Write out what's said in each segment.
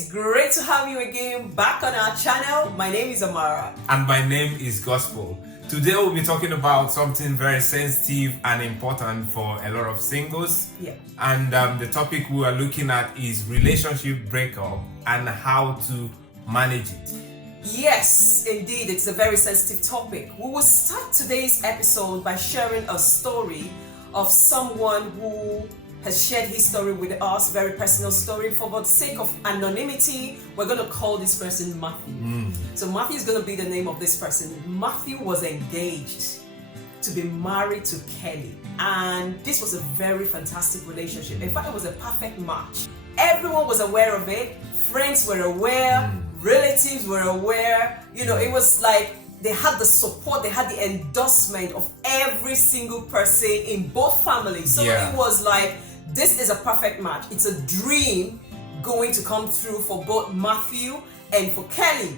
It's great to have you again back on our channel. My name is Amara. And my name is Gospel. Today we'll be talking about something very sensitive and important for a lot of singles. Yeah. And the topic we are looking at is relationship breakup and how to manage it. Yes, indeed, it's a very sensitive topic. We will start today's episode by sharing a story of someone who has shared his story with us, very personal story. For the sake of anonymity, we're going to call this person Matthew. So Matthew is going to be the name of this person. Matthew was engaged to be married to Kelly, and this was a very fantastic relationship. In fact, it was a perfect match. Everyone was aware of it. Friends were aware, relatives were aware. You know, it was like they had the support, they had the endorsement of every single person in both families. So it was like, this is a perfect match. It's a dream going to come through for both Matthew and for Kelly.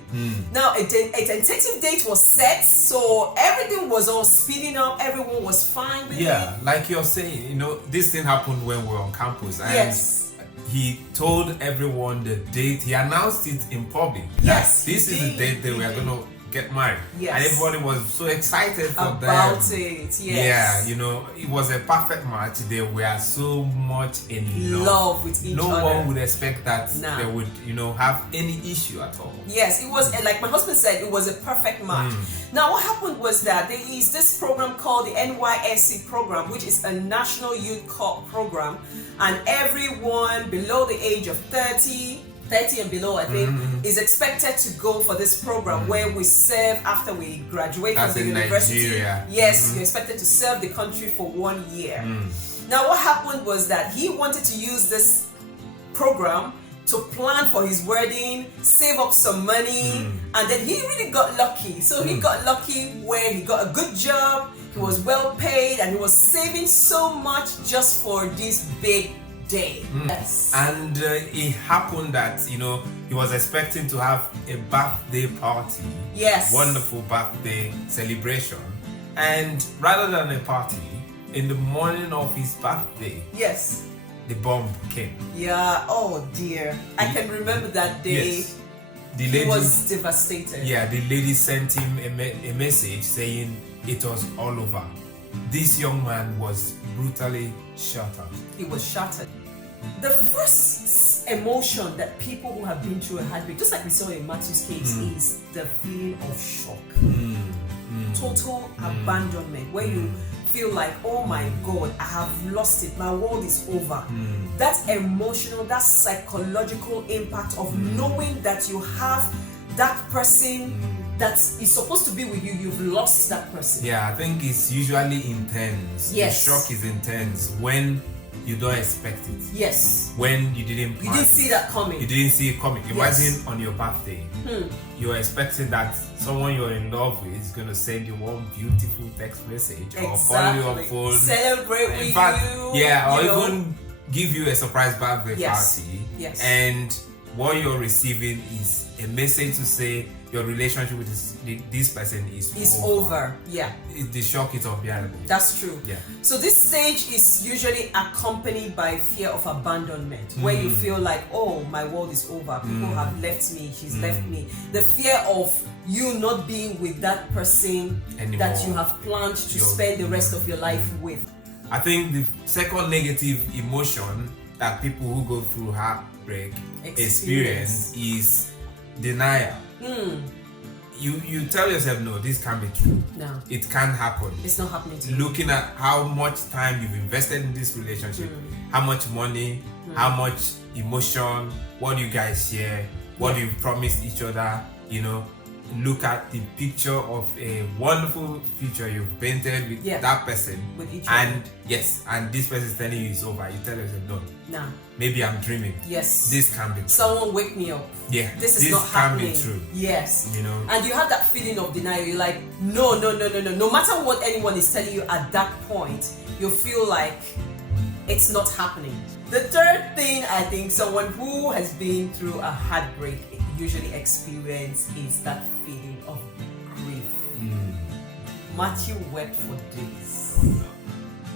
Now, a tentative date was set, so everything was all speeding up. Everyone was fine with it. Like you're saying, you know, this thing happened when we were on campus. And Yes. he told everyone the date. He announced it in public. Yes, This is the date that we are going to get married. Yes. And everybody was so excited for About them. it, yes. Yeah, you know, it was a perfect match. They were so much in Love with each no other. one would expect that Nah. they would, you know, have any issue at all. Yes, it was, like my husband said, it was a perfect match. Now, what happened was that there is this program called the NYSC Program, which is a National Youth Corps program, and everyone below the age of 30 and below, I think, is expected to go for this program where we serve after we graduate That's from the in university. Nigeria. Yes, you're expected to serve the country for 1 year. Now, what happened was that he wanted to use this program to plan for his wedding, save up some money, and then he really got lucky. So he got lucky where he got a good job, he was well paid, and he was saving so much just for this big day. Yes. And it happened that, you know, he was expecting to have a birthday party. Yes. Wonderful birthday celebration. And rather than a party, in the morning of his birthday, Yes. the bomb came. Yeah. Oh dear. I can remember that day. Yes. The He lady was devastated. Yeah, the lady sent him a message saying it was all over. This young man was brutally shattered. He was shattered. The first emotion that people who have been through a heartbreak, just like we saw in Matthew's case, is the feeling of shock. Total abandonment, where you feel like, oh my God, I have lost it, my world is over. That emotional, that psychological impact of knowing that you have that person that is supposed to be with you, you've lost that person. Yeah, I think it's usually intense. Yes. The shock is intense when you don't expect it. Yes. When you didn't plan. You didn't see that coming. You didn't see it coming. Yes. Imagine on your birthday, you're expecting that someone you're in love with is going to send you one beautiful text message or call you on phone. Celebrate with In fact, you. yeah, or you know. even give you a surprise birthday party. Yes. And what you're receiving is a message to say your relationship with this person is over. Yeah. The shock is unbearable. That's true. Yeah. So this stage is usually accompanied by fear of abandonment, where you feel like, oh, my world is over. People have left me. She's left me. The fear of you not being with that person Anymore. that you have planned to spend the rest of your life with. I think the second negative emotion that people who go through heartbreak experience is denial. You tell yourself, no, this can't be true. No. It can't happen. It's not happening to you. Looking at how much time you've invested in this relationship, how much money, how much emotion, what you guys share, what you promised each other, you know, look at the picture of a wonderful future you've painted with that person, with each and other. yes, and this person is telling you it's over. You tell yourself, no, Nah. maybe I'm dreaming. Yes. This can't be true. Someone wake me up. Yeah, This is not can't happening. be true. Yes. You know, And you have that feeling of denial. You're like, no. No matter what anyone is telling you at that point, you feel like it's not happening. The third thing I think someone who has been through a heartbreak usually experience is that feeling of grief. Matthew wept for days.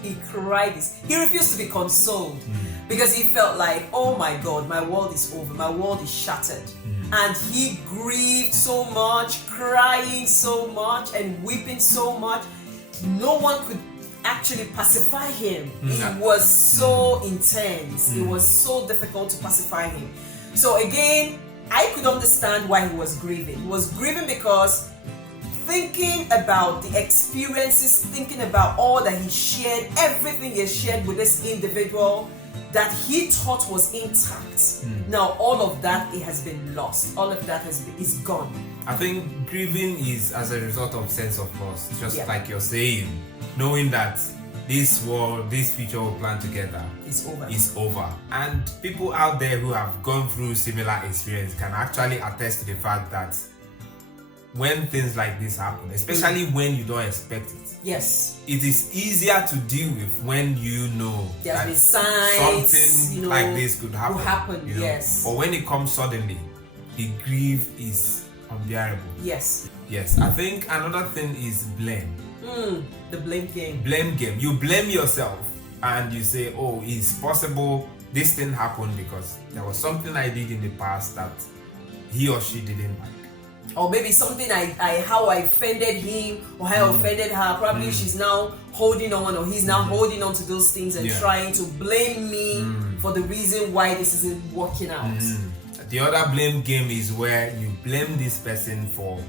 He cried. He refused to be consoled because he felt like, oh my God, my world is over. My world is shattered. And he grieved so much, crying so much and weeping so much. No one could actually pacify him. It was so intense. It was so difficult to pacify him. So again, I could understand why he was grieving. He was grieving because thinking about the experiences, thinking about all that he shared, everything he shared with this individual that he thought was intact. Now all of that, it has been lost. All of that is gone. I think grieving is as a result of sense of loss, just like you're saying, knowing that this world, this future we plan together is over. And people out there who have gone through similar experience can actually attest to the fact that when things like this happen, especially when you don't expect it, it is easier to deal with when you know there's that been signs, something like this could happen. You know? But when it comes suddenly, the grief is unbearable. Yes, I think another thing is blame. The blame game. You blame yourself and you say, oh, it's possible this thing happened because there was something I did in the past that he or she didn't like. Or maybe something how I offended him or how I offended her. Probably she's now holding on, or he's now holding on to those things and trying to blame me for the reason why this isn't working out. The other blame game is where you blame this person for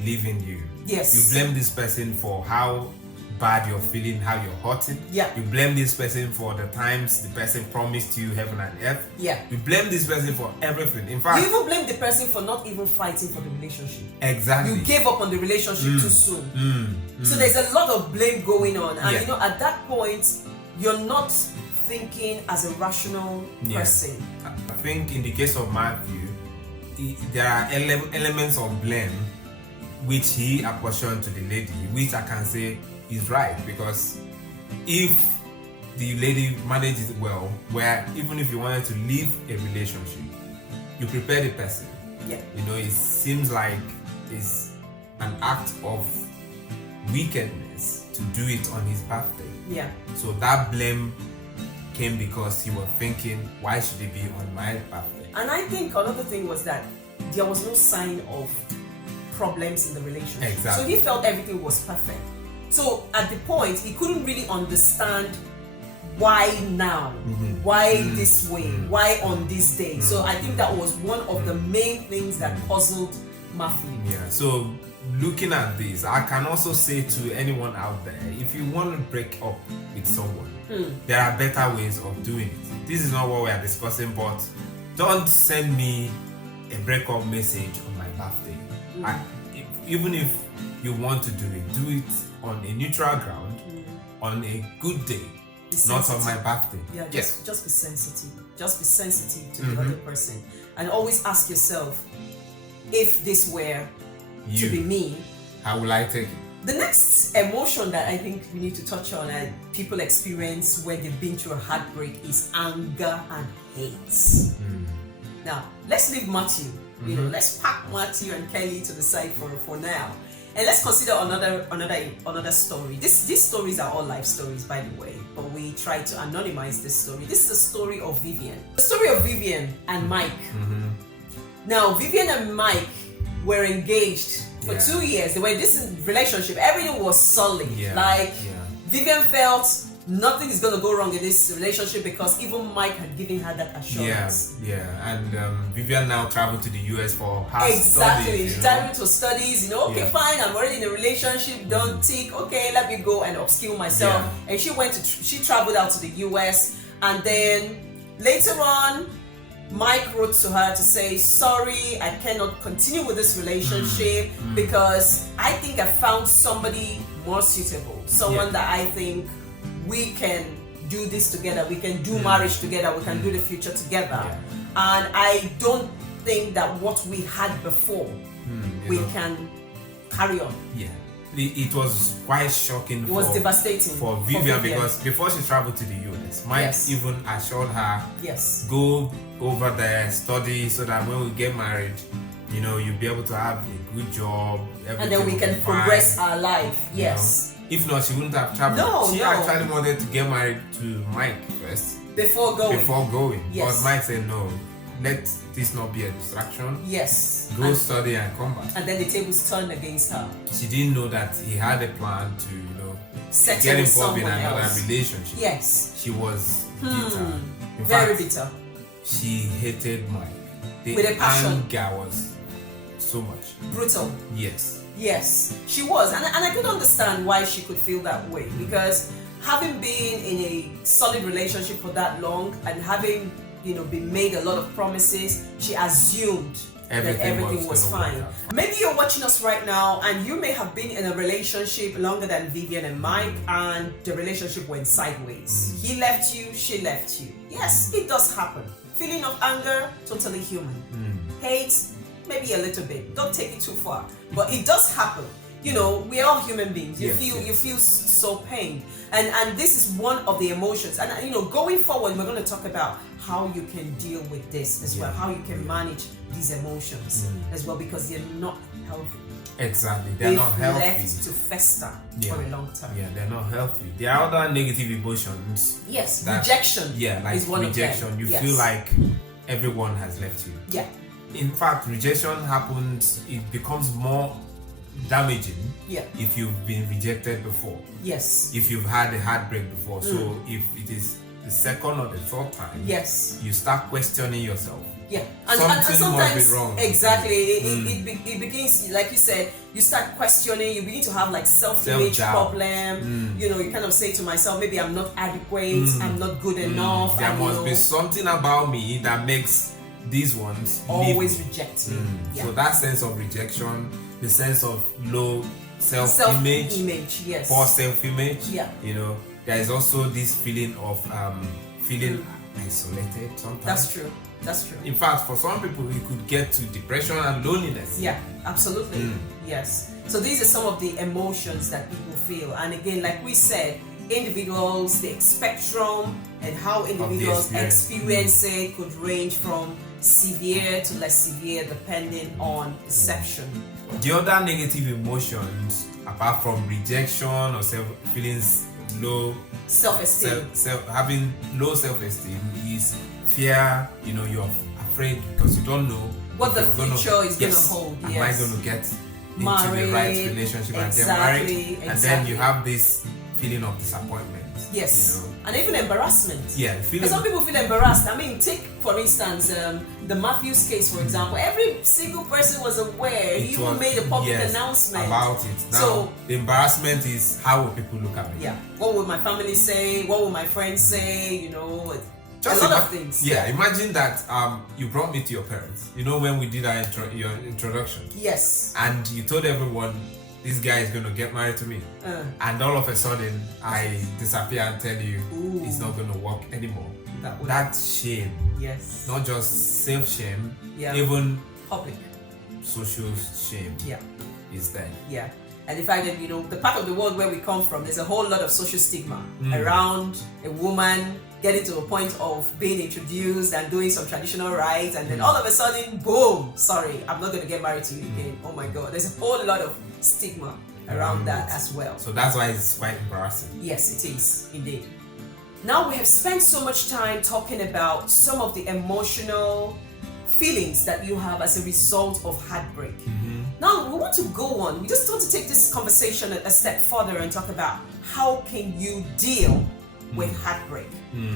leaving you. Yes. You blame this person for how bad you're feeling, how you're hurting. Yeah. You blame this person for the times the person promised you heaven and earth. Yeah. You blame this person for everything. In fact, you even blame the person for not even fighting for the relationship. Exactly. You gave up on the relationship too soon. So there's a lot of blame going on. And you know, at that point, you're not thinking as a rational person. I think in the case of Matthew, there are elements of blame which he apportioned to the lady, which I can say is right, because if the lady manages it well, where even if you wanted to leave a relationship, you prepare the person. You know, it seems like it's an act of wickedness to do it on his birthday. So that blame came because he was thinking, why should it be on my birthday? And I think another thing was that there was no sign of problems in the relationship. So he felt everything was perfect. So at the point, he couldn't really understand why now, why this way, why on this day. So I think that was one of the main things that puzzled Matthew. So looking at this, I can also say to anyone out there, if you want to break up with someone, there are better ways of doing it. This is not what we are discussing, but don't send me a breakup message on my birthday. Even if you want to do it on a neutral ground, on a good day, not on my birthday. Just be sensitive. Just be sensitive to the other person, and always ask yourself, if this were to be me, how will I take it? The next emotion that I think we need to touch on and people experience when they've been through a heartbreak is anger and hate. Now, let's leave Matthew. You know, let's pack Matthew and Kelly to the side for now, and let's consider another story. These stories are all life stories, by the way, but we try to anonymize this story. This is the story of Vivian. The story of Vivian and Mike. Now, Vivian and Mike were engaged for 2 years. They were in this relationship. Everything was solid. Vivian felt nothing is going to go wrong in this relationship because even Mike had given her that assurance. And Vivian now traveled to the US for her studies. She traveled to studies, okay, fine, I'm already in a relationship, don't tick, okay, let me go and upskill myself. And she traveled out to the US, and then later on, Mike wrote to her to say, sorry, I cannot continue with this relationship because I think I found somebody more suitable, someone that I think we can do this together, we can do marriage together, we can do the future together. And I don't think that what we had before, we can carry on. It was quite shocking. It was devastating for Vivian because before she traveled to the US, Mike even assured her, go over there, study, so that when we get married, you'll be able to have a good job, and then we can progress our life. If not, she wouldn't have traveled. No, she no. actually wanted to get married to Mike first. Before going. Yes. But Mike said no. Let this not be a distraction. Yes. Go study and come back. And then the tables turned against her. She didn't know that he had a plan to, Settle get with involved in someone another else. relationship. Yes. She was bitter. In Very fact, bitter. she hated Mike. The With a passion. anger was so much. Brutal. Yes. Yes, she was. And I could understand why she could feel that way. Because having been in a solid relationship for that long and having, been made a lot of promises, she assumed that everything was fine. Maybe you're watching us right now and you may have been in a relationship longer than Vivian and Mike, and the relationship went sideways. He left you, she left you. Yes, it does happen. Feeling of anger, totally human. Hate, maybe a little bit. Don't take it too far. But it does happen. We're all human beings. You feel so pain. And this is one of the emotions. And going forward, we're going to talk about how you can deal with this as well, how you can manage these emotions as well, because they're not healthy. Exactly, they're not healthy. Left to fester for a long time. Yeah, they're not healthy. There are other negative emotions. Yes, rejection. Yeah, like is one rejection. Of them. You feel like everyone has left you. Yeah. In fact, rejection happens. It becomes more damaging. Yeah. If you've been rejected before. Yes. If you've had a heartbreak before. So if it is the second or the third time. Yes. You start questioning yourself. Yeah, and sometimes must be wrong. Exactly. It begins, like you said, you start questioning, you begin to have like self-image problem. You kind of say to myself, maybe I'm not adequate, I'm not good enough. There must be something about me that makes these ones always reject me. So that sense of rejection, the sense of low self-image, yes. poor self-image, yeah. There is also this feeling of feeling isolated sometimes. That's true. In fact, for some people, it could get to depression and loneliness. Yeah, absolutely. Yes. So these are some of the emotions that people feel. And again, like we said, individuals, the spectrum and how individuals experience it could range from severe to less severe depending on perception. The other negative emotions, apart from rejection or feelings low self-esteem, having low self-esteem, is fear. You're afraid because you don't know what the future is going to hold. Am I going to get into the right relationship and get married? And then you have this feeling of disappointment. Yes. And even embarrassment. Yeah. Some people feel embarrassed. I mean, take for instance the Matthews case, for example. Every single person was aware. He even made a public announcement about it. Now, so the embarrassment is, how will people look at me? Yeah. What will my family say? What will my friends say? Just a lot of things. Yeah. Imagine that you brought me to your parents. When we did your introduction. Yes. And you told everyone, this guy is going to get married to me. And all of a sudden, I disappear and tell you, it's not going to work anymore. That shame. Yes. Not just self-shame, even public social shame is there. Yeah. And the fact that, the part of the world where we come from, there's a whole lot of social stigma around a woman getting to a point of being introduced and doing some traditional rites, and then all of a sudden, boom, sorry, I'm not going to get married to you again. Oh my God, there's a whole lot of stigma around that as well. So that's why it's quite embarrassing. Yes, it is, indeed. Now we have spent so much time talking about some of the emotional feelings that you have as a result of heartbreak. Now we want to go on. We just want to take this conversation a step further and talk about how can you deal with heartbreak.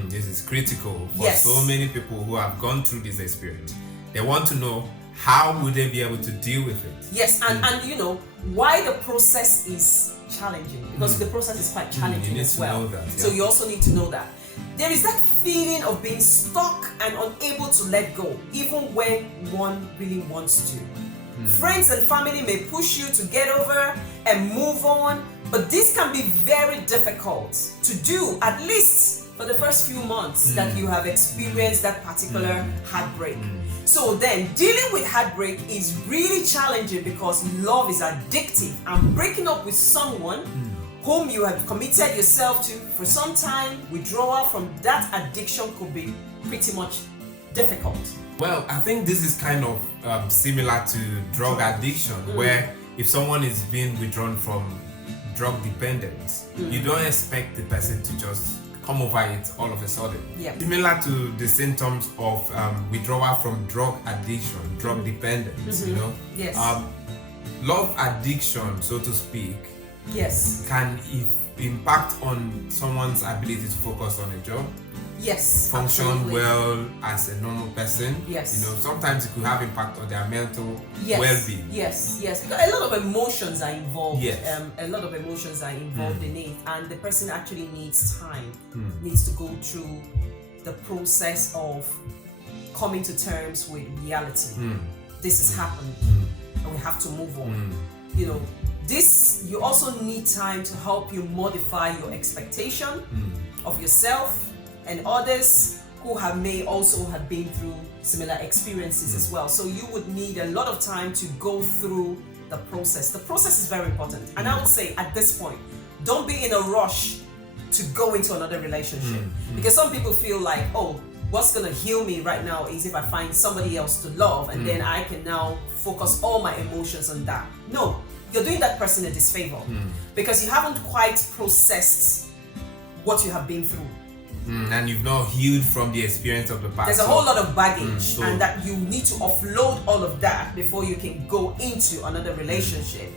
This is critical for so many people who have gone through this experience. They want to know, how would they be able to deal with it? Yes, and why the process is challenging, because the process is quite challenging as well. Know that, yeah. So you also need to know that there is that feeling of being stuck and unable to let go, even when one really wants to. Friends and family may push you to get over and move on, but this can be very difficult to do, at least for the first few months that you have experienced that particular heartbreak. So then, dealing with heartbreak is really challenging because love is addictive, and breaking up with someone whom you have committed yourself to for some time, withdrawal from that addiction could be pretty much difficult. Well, I think this is kind of similar to drug addiction, where if someone is being withdrawn from drug dependence, you don't expect the person to just come over it all of a sudden. Yeah. Similar to the symptoms of withdrawal from drug addiction, drug dependence, you know. Yes. Love addiction, so to speak, Yes. can impact on someone's ability to focus on a job, Yes. function absolutely. well as a normal person. Yes. You know, sometimes it could have impact on their mental Yes. well-being. Yes. Yes. Because a lot of emotions are involved. Yes. A lot of emotions are involved in it, and the person actually needs time, needs to go through the process of coming to terms with reality. This has happened, and we have to move on. You know, this, you also need time to help you modify your expectation of yourself and others who may also have been through similar experiences as well. So you would need a lot of time to go through the process. The process is very important. And I would say at this point, don't be in a rush to go into another relationship. Because some people feel like, oh, what's gonna heal me right now is if I find somebody else to love, and then I can now focus all my emotions on that. No, you're doing that person a disfavor because you haven't quite processed what you have been through. And you've not healed from the experience of the past. There's a whole lot of baggage, so- and that you need to offload all of that before you can go into another relationship.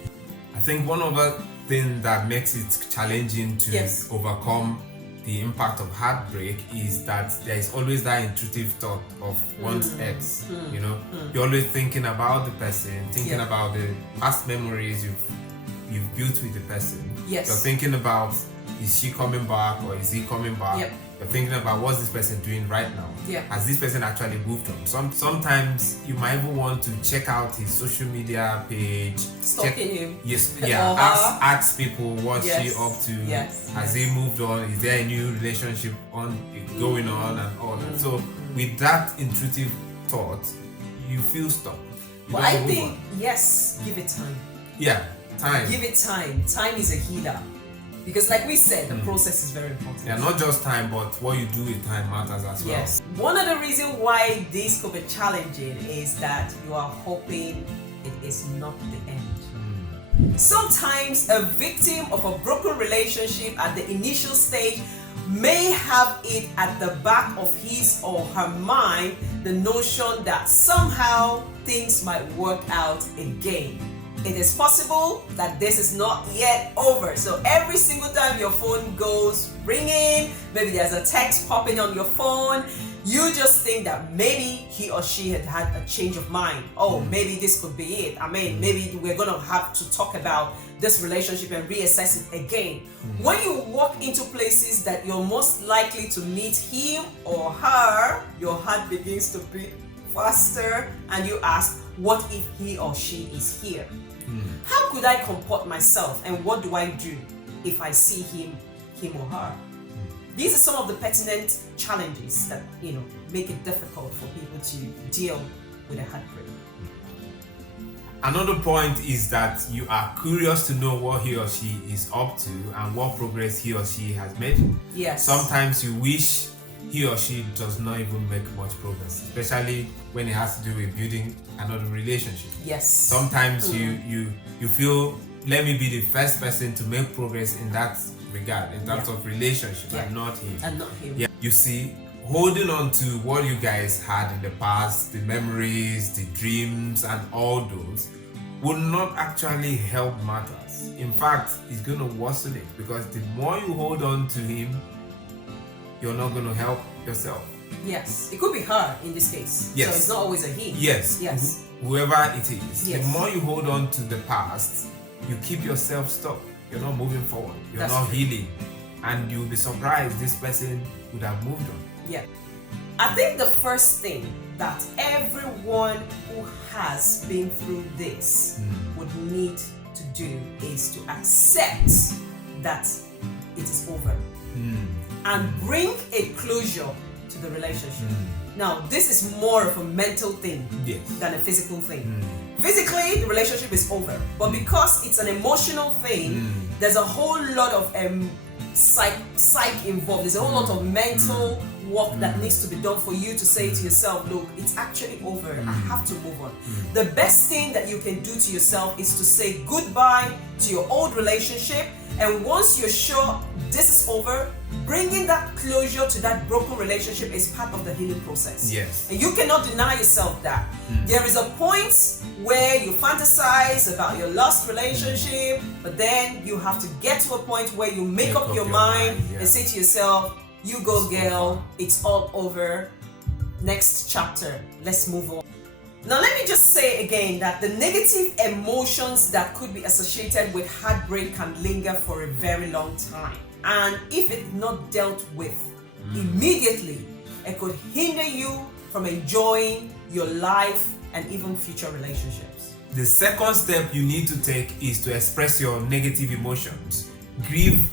I think one other thing that makes it challenging to Yes. overcome the impact of heartbreak is that there is always that intrusive thought of one's ex. You know, you're always thinking about the person, thinking Yeah. about the past memories you've built with the person. Yes. You're thinking about, is she coming back or is he coming back? Yep. You're thinking about, what's this person doing right now? Yeah. Has this person actually moved on? Sometimes you might even want to check out his social media page. Stalking him. Yes, Or yeah. her. Ask people what's she Yes. up to. Yes. Has he moved on? Is there a new relationship going on and all that? So with that intrusive thought, you feel stuck. You Well, don't I move think, on. yes, give it time. Yeah, time. Give it time. Time is a healer. Because like we said, the process is very important. Yeah, not just time, but what you do with time matters as well. Yes. One of the reasons why this could be challenging is that you are hoping it is not the end. Sometimes a victim of a broken relationship at the initial stage may have it at the back of his or her mind the notion that somehow things might work out again. It is possible that this is not yet over. So every single time your phone goes ringing, maybe there's a text popping on your phone, you just think that maybe he or she had a change of mind. Oh, maybe this could be it. I mean, maybe we're gonna have to talk about this relationship and reassess it again. When you walk into places that you're most likely to meet him or her, your heart begins to beat faster and you ask, what if he or she is here? How could I comport myself, and what do I do if I see him or her? These are some of the pertinent challenges that make it difficult for people to deal with a heartbreak. Another point is that you are curious to know what he or she is up to and what progress he or she has made. Yes. Sometimes you wish he or she does not even make much progress, especially when it has to do with building another relationship. Yes. Sometimes you feel, let me be the first person to make progress in that regard, in terms of relationship, and not him. And not him. Yeah, you see, holding on to what you guys had in the past, the memories, the dreams, and all those, would not actually help matters. In fact, it's going to worsen it, because the more you hold on to him, you're not going to help yourself. Yes. It could be her in this case. Yes. So it's not always a he. Yes. Yes. Whoever it is. Yes. The more you hold on to the past, you keep yourself stuck. You're not moving forward. You're That's not true. healing. And you'll be surprised this person would have moved on. Yeah. I think the first thing that everyone who has been through this would need to do is to accept that it is over and bring a closure to the relationship. Now, this is more of a mental thing Yes. than a physical thing. Physically, the relationship is over, but because it's an emotional thing, there's a whole lot of psych involved. There's a whole lot of mental work that needs to be done for you to say to yourself, look, it's actually over. I have to move on. The best thing that you can do to yourself is to say goodbye to your old relationship And once you're sure this is over, bringing that closure to that broken relationship is part of the healing process. Yes. And you cannot deny yourself that. There is a point where you fantasize about your lost relationship, but then you have to get to a point where you make up your mind and say to yourself, you go girl, it's all over. Next chapter, let's move on. Now let me just say again that the negative emotions that could be associated with heartbreak can linger for a very long time. And if it's not dealt with immediately, it could hinder you from enjoying your life and even future relationships. The second step you need to take is to express your negative emotions. Grieve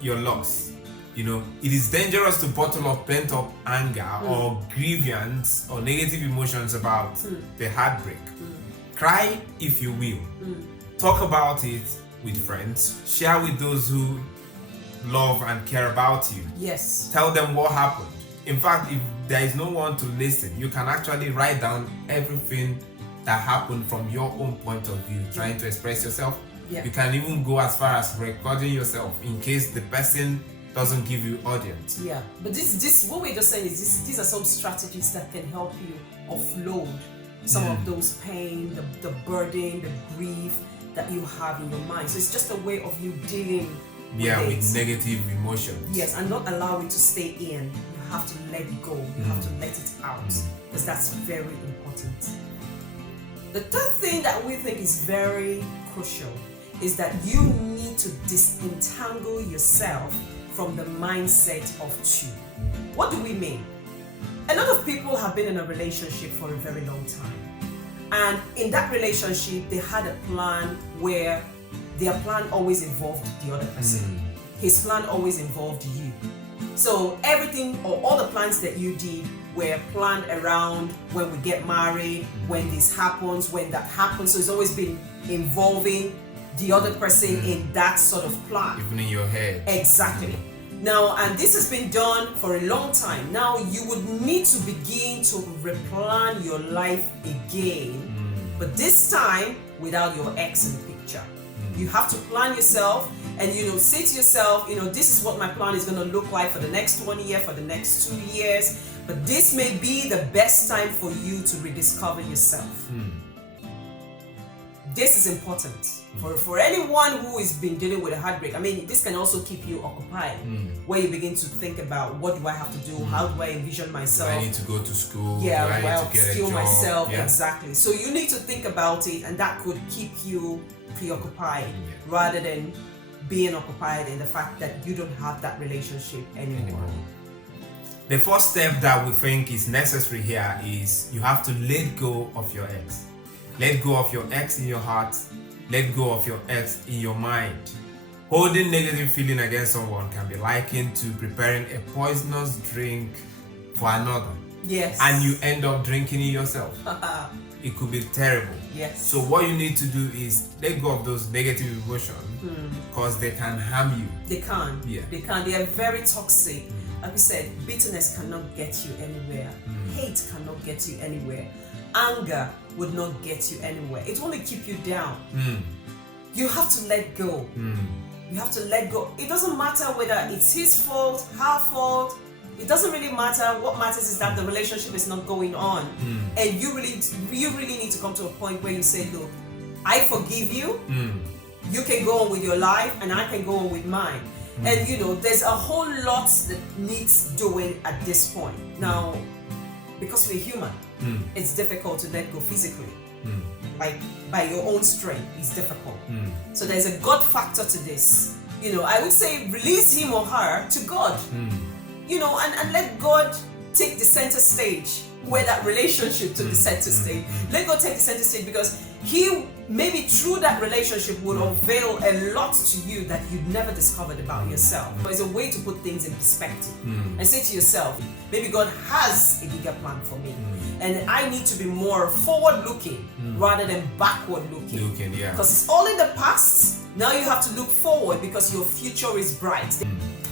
your loss. You know, it is dangerous to bottle up pent-up anger or grievance or negative emotions about the heartbreak. Cry if you will. Talk about it with friends. Share with those who love and care about you. Yes. Tell them what happened. In fact, if there is no one to listen, you can actually write down everything that happened from your own point of view, trying to express yourself. Yeah. You can even go as far as recording yourself in case the person doesn't give you audience. Yeah, but this what we're just saying is these are some strategies that can help you offload some of those pain, the burden, the grief that you have in your mind. So it's just a way of you dealing with negative emotions. Yes, and not allow it to stay in. You have to let it go. You have to let it out, because that's very important. The third thing that we think is very crucial is that you need to disentangle yourself from the mindset of two. What do we mean? A lot of people have been in a relationship for a very long time, and in that relationship they had a plan where their plan always involved the other person. His plan always involved you. So everything or all the plans that you did were planned around when we get married, when this happens, when that happens. So it's always been involving the other person in that sort of plan. Even in your head. Exactly. Now, and this has been done for a long time. Now you would need to begin to replan your life again, but this time without your ex in the picture. You have to plan yourself and say to yourself, this is what my plan is going to look like for the next 1 year, for the next 2 years, but this may be the best time for you to rediscover yourself. This is important for anyone who has been dealing with a heartbreak. I mean, this can also keep you occupied, where you begin to think about, what do I have to do? How do I envision myself? Do I need to go to school? Yeah, do I need to get a job? myself. Yeah. Exactly. So you need to think about it, and that could keep you preoccupied rather than being occupied in the fact that you don't have that relationship anymore. The first step that we think is necessary here is you have to let go of your ex. Let go of your ex in your heart. Let go of your ex in your mind. Holding negative feeling against someone can be likened to preparing a poisonous drink for another. Yes. And you end up drinking it yourself. It could be terrible. Yes. So what you need to do is let go of those negative emotions, because they can harm you. They can. Yeah. They can. They are very toxic. Like we said, bitterness cannot get you anywhere. Hate cannot get you anywhere. Anger would not get you anywhere. It will only keep you down. You have to let go. You have to let go. It doesn't matter whether it's his fault, her fault. It doesn't really matter. What matters is that the relationship is not going on. And you really need to come to a point where you say, look, I forgive you. You can go on with your life and I can go on with mine. And there's a whole lot that needs doing at this point. Now, because we're human, it's difficult to let go physically. Like by your own strength, it's difficult. So there's a God factor to this. I would say release him or her to God. And let God take the center stage where that relationship took the center stage. Let God take the center stage, because he maybe through that relationship would unveil a lot to you that you'd never discovered about yourself. It's a way to put things in perspective and say to yourself, maybe God has a bigger plan for me. And I need to be more forward looking rather than backward looking. Because it's all in the past. Now you have to look forward because your future is bright.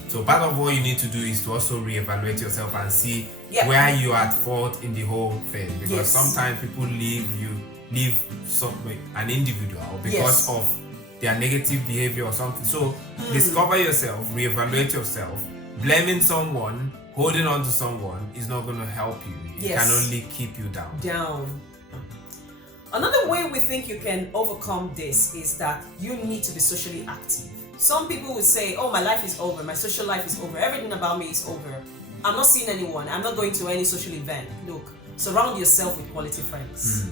So part of what you need to do is to also reevaluate yourself and see where you are at fault in the whole thing. Because sometimes people leave an individual because of their negative behavior or something. So discover yourself, reevaluate yourself. Blaming someone, holding on to someone is not going to help you. It can only keep you down. Another way we think you can overcome this is that you need to be socially active. Some people would say, oh, my life is over, my social life is over, everything about me is over. I'm not seeing anyone, I'm not going to any social event. Look, surround yourself with quality friends.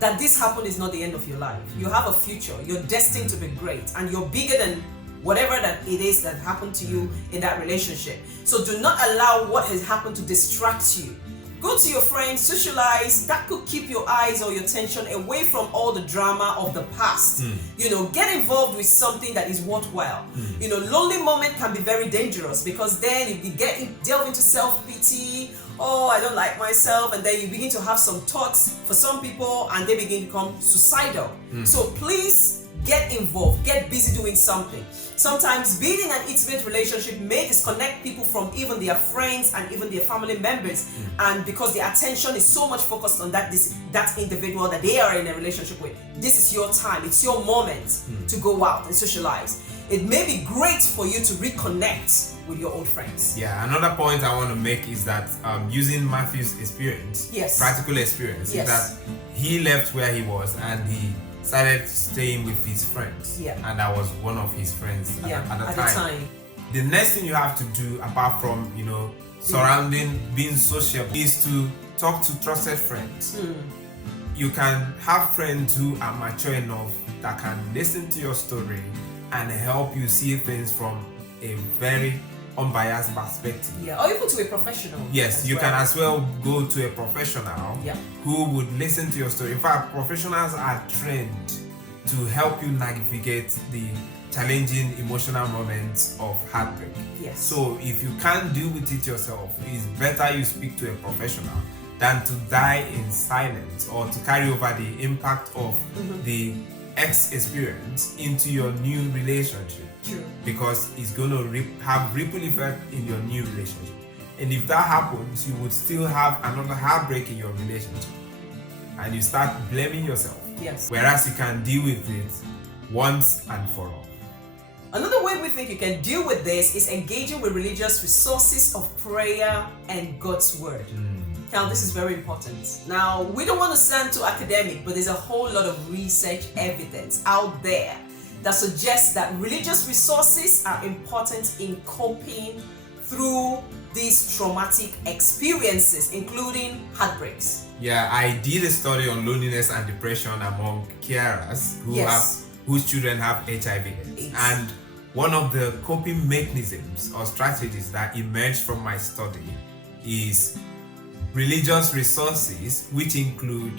That this happened is not the end of your life. You have a future, you're destined to be great, and you're bigger than whatever that it is that happened to you in that relationship. So do not allow what has happened to distract you. Go to your friends, socialize. That could keep your eyes or your attention away from all the drama of the past. Get involved with something that is worthwhile. Lonely moment can be very dangerous because then you delve into self-pity. Oh, I don't like myself, and then you begin to have some thoughts for some people, and they begin to become suicidal. So please get involved, get busy doing something. Sometimes being in an intimate relationship may disconnect people from even their friends and even their family members, and because their attention is so much focused on that individual that they are in a relationship with. This is your time, it's your moment to go out and socialize. It may be great for you to reconnect with your old friends. Yeah, another point I want to make is that using Matthew's experience, practical experience, is that he left where he was and he started staying with his friends. And I was one of his friends at the time. The next thing you have to do, apart from being social, is to talk to trusted friends. You can have friends who are mature enough that can listen to your story and help you see things from a very unbiased perspective. Or even to a professional. Yes, you can as well go to a professional who would listen to your story. In fact, professionals are trained to help you navigate the challenging emotional moments of heartbreak. So if you can't deal with it yourself, it's better you speak to a professional than to die in silence or to carry over the impact of the experience into your new relationship. Because it's going to have ripple effect in your new relationship. And if that happens, you would still have another heartbreak in your relationship. And you start blaming yourself. Whereas you can deal with it once and for all. Another way we think you can deal with this is engaging with religious resources of prayer and God's word. Now, this is very important. Now, we don't want to sound too academic, but there's a whole lot of research evidence out there that suggests that religious resources are important in coping through these traumatic experiences, including heartbreaks. I did a study on loneliness and depression among carers whose children have HIV/AIDS. And one of the coping mechanisms or strategies that emerged from my study is religious resources, which include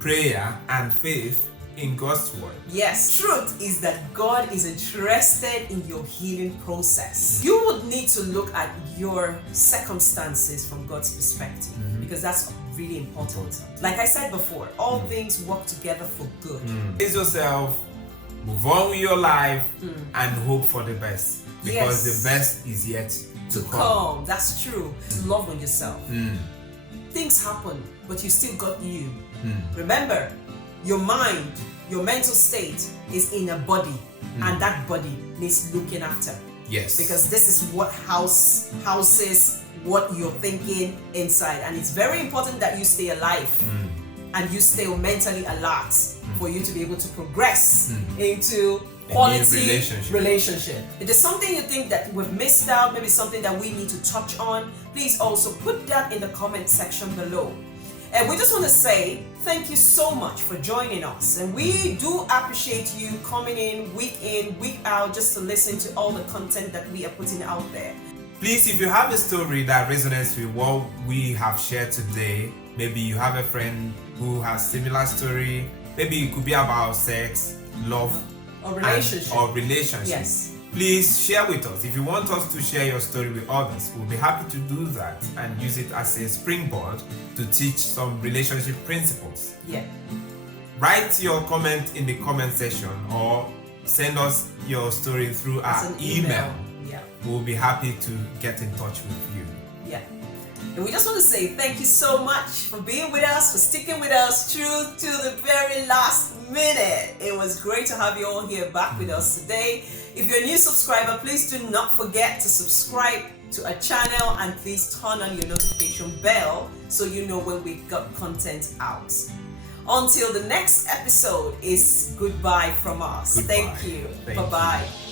prayer and faith in God's word. Truth is that God is interested in your healing process. You would need to look at your circumstances from God's perspective, because that's really important. Like I said before, all things work together for good. Raise yourself, move on with your life, and hope for the best, because the best is yet to come. That's true. Love on yourself. Things happen, but you still got you. Remember, your mind, your mental state is in a body, and that body needs looking after. Because this is what houses what you're thinking inside, and it's very important that you stay alive and you stay mentally alert for you to be able to progress into quality relationship. If there's something you think that we've missed out, maybe something that we need to touch on, please also put that in the comment section below. And we just want to say thank you so much for joining us, and we do appreciate you coming in, week out, just to listen to all the content that we are putting out there. Please, if you have a story that resonates with what we have shared today, maybe you have a friend who has similar story, maybe it could be about sex, love, or relationship. Please share with us. If you want us to share your story with others, we'll be happy to do that and use it as a springboard to teach some relationship principles. Write your comment in the comment section or send us your story through our email. We'll be happy to get in touch with you. And we just want to say thank you so much for being with us, for sticking with us through to the very last minute. It was great to have you all here back with us today. If you're a new subscriber, please do not forget to subscribe to our channel and please turn on your notification bell so you know when we got content out. Until the next episode is goodbye from us. Goodbye. Thank you. Thank Bye-bye. you.